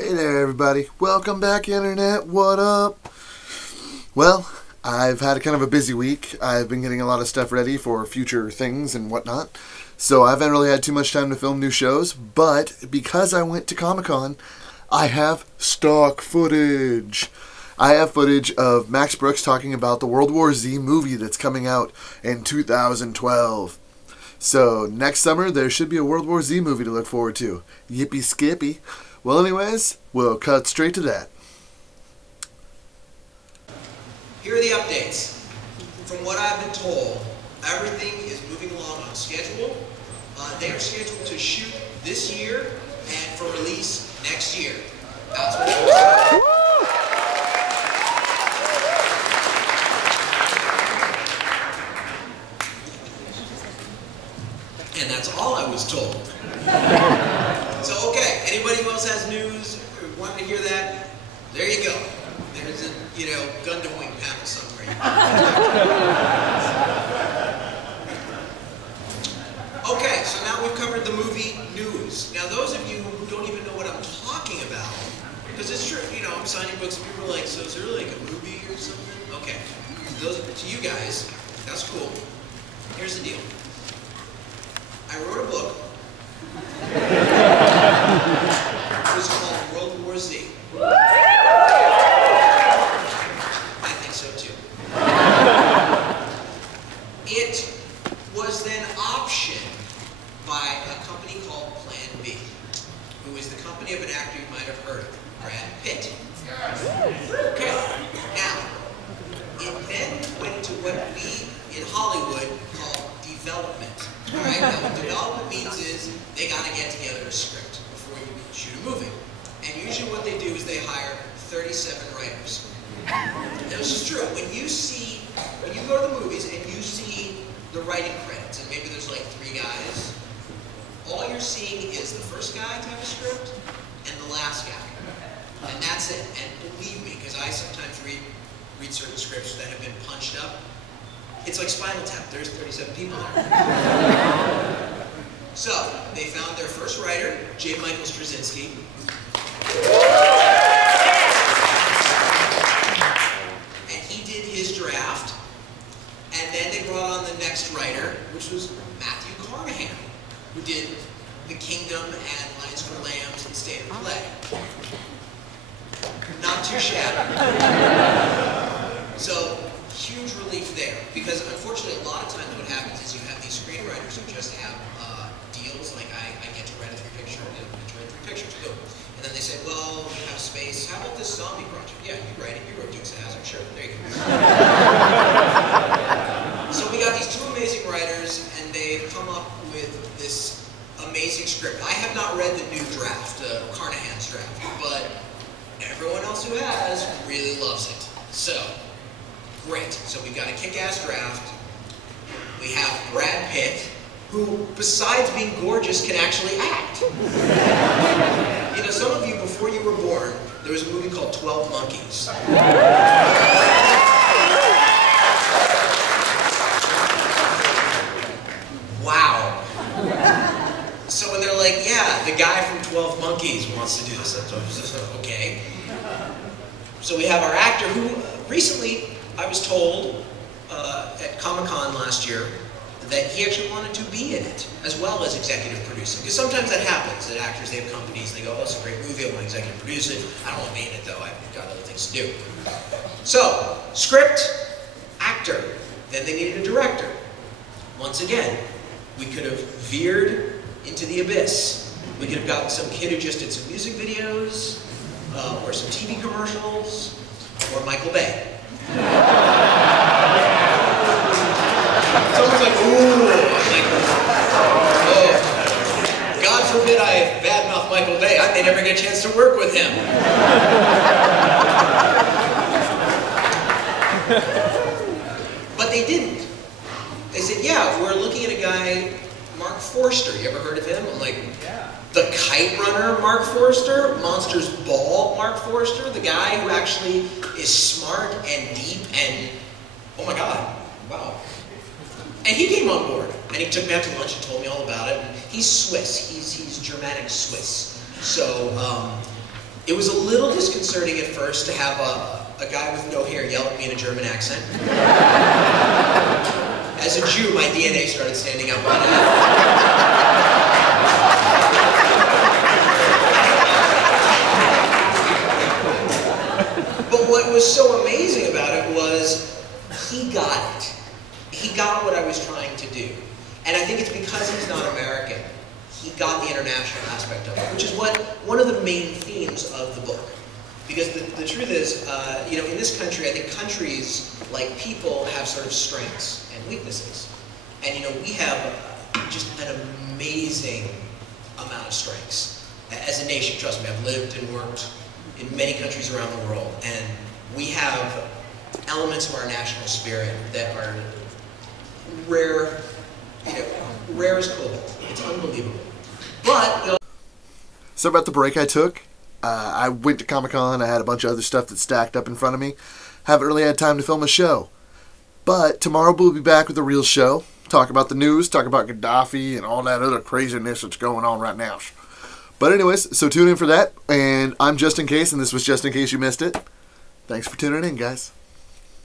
Hey there everybody, welcome back Internet, what up? Well, I've had kind of a busy week. I've been getting a lot of stuff ready for future things and whatnot, so I haven't really had too much time to film new shows, but because I went to Comic-Con, I have stock footage. I have footage of Max Brooks talking about the World War Z movie that's coming out in 2012. So next summer there should be a World War Z movie to look forward to. Yippee skippy. Well, anyways, we'll cut straight to that. Here are the updates. From what I've been told, everything is moving along on schedule. They are scheduled to shoot this year and for release next year. That's what it was. And that's all I was told. So, okay, anybody else has news or want to hear that? There you go. There's a, Gundam Wing panel somewhere. Okay, so now we've covered the movie news. Now, those of you who don't even know what I'm talking about, because it's true, I'm signing books and people are like, so is there like a movie or something? Okay, to you guys, that's cool. Here's the deal. I wrote a book. It was called World War Z. I think so too. It was then optioned by a company called Plan B, who is the company of an actor you might have heard of, Brad Pitt. Okay, now, it then went into what we in Hollywood call development. Alright, now what development means is they gotta get together a script before you shoot a movie. And usually what they do is they hire 37 writers. And this is true. When you go to the movies and you see the writing credits, and maybe there's like 3 guys, all you're seeing is the first guy to have a script and the last guy. And that's it. And believe me, because I sometimes read certain scripts that have been punched up, it's like Spinal Tap. There's 37 people there. So, they found their first writer, J. Michael Straczynski. And he did his draft. And then they brought on the next writer, which was Matthew Carnahan, who did The Kingdom and Lions for Lambs and State of Play. Not too shabby. So, huge relief there, because unfortunately a lot of times what happens is you have these screenwriters who just have deals, like I get to write a 3-picture, I get to write 3 pictures, boom. And then they say, well, we have space, how about this zombie project? Yeah, you write it, you wrote Dukes of Hazzard, sure, there you go. So we got these 2 amazing writers, and they've come up with this amazing script. I have not read the new draft, Carnahan's draft, but everyone else who has really loves it. So, great. So we've got a kick-ass draft. We have Brad Pitt, who, besides being gorgeous, can actually act. Some of you, before you were born, there was a movie called 12 Monkeys. Wow. So when they're like, yeah, the guy from 12 Monkeys wants to do this, okay. So we have our actor who recently, I was told at Comic-Con last year that he actually wanted to be in it, as well as executive producing. Because sometimes that happens, that actors, they have companies, they go, oh, it's a great movie, I want to executive produce it. I don't want to be in it, though. I've got other things to do. So, script, actor. Then they needed a director. Once again, we could have veered into the abyss. We could have gotten some kid who just did some music videos, or some TV commercials, or Michael Bay. Someone's like, ooh, I'm like, oh, God forbid I badmouth Michael Bay. I may never get a chance to work with him. But they didn't. They said, yeah, we're looking at a guy, Mark Forster. You ever heard of him? I'm like, yeah. The Kite Runner Mark Forster? Monsters Ball Mark Forster? The guy who actually is smart and deep and, oh my God, wow. And he came on board, and he took me out to lunch and told me all about it. And he's Swiss. He's Germanic Swiss. So It was a little disconcerting at first to have a guy with no hair yell at me in a German accent. As a Jew, my DNA started standing up on But what was so amazing about it was he got it. He got what I was trying to do. And I think it's because he's not American, he got the international aspect of it, which is one of the main themes of the book. Because the truth is, you know, in this country, I think countries, like people, have sort of strengths and weaknesses. And, you know, we have just an amazing amount of strengths. As a nation, trust me, I've lived and worked in many countries around the world, and we have elements of our national spirit that are rare, you know, rare as cobalt. It's unbelievable. But So about the break I took, I went to Comic-Con. I had a bunch of other stuff that stacked up in front of me. Haven't really had time to film a show. But tomorrow we'll be back with a real show. Talk about the news, talk about Gaddafi and all that other craziness that's going on right now. But anyways, so tune in for that. And I'm Just In Case, and this was Just In Case You Missed It. Thanks for tuning in, guys.